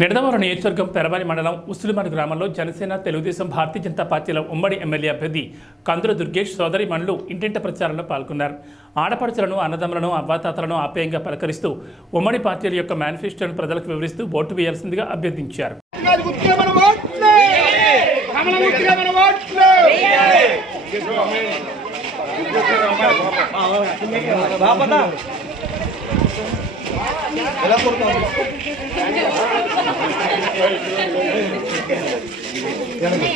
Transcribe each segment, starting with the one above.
నిడదవరం నియోజకవర్గం పెరవలి మండలం ఉసులుమడి గ్రామంలో జనసేన తెలుగుదేశం భారతీయ జనతా పార్టీల ఉమ్మడి ఎమ్మెల్యే అభ్యర్థి కందుల దుర్గేష్ సోదరి మణులు ఇంటింట ప్రచారంలో పాల్గొన్నారు. ఆడపడుచులను అన్నదమ్ములను అవ్వాతాతలను ఆప్యాయంగా పలకరిస్తూ ఉమ్మడి పార్టీల యొక్క మేనిఫెస్టోను ప్రజలకు వివరిస్తూ ఓటు వేయాల్సిందిగా అభ్యర్థించారు. గారి గుర్తుగా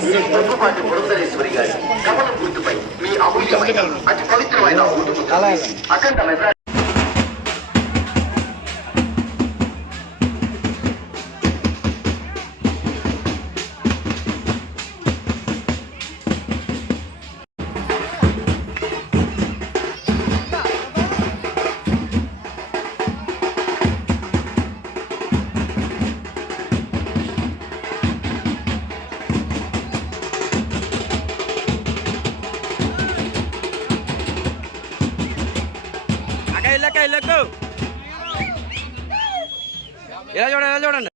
శ్రీ దగ్గుపాటి పురంధరేశ్వరి గారి కమలం గుర్తుపై మీ అమూల్యమైన అతి పవిత్రమైన అఖండ ఇల్లక్క ఇల్లక్కు ఇలా చూడండి ఇలా చూడండి.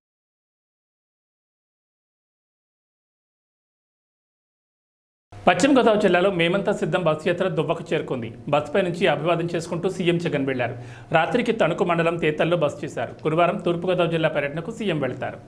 పశ్చిమ గోదావరి జిల్లాలో మేమంతా సిద్ధం బస్సు యాత్ర దువ్వకు చేరుకుంది. బస్సుపై నుంచి అభివాదం చేసుకుంటూ సీఎం జగన్ వెళ్ళారు. రాత్రికి తణుకు మండలం తేతల్లో బస్సు చేశారు. గురువారం తూర్పుగోదావరి జిల్లా పర్యటనకు సీఎం వెళ్తారు.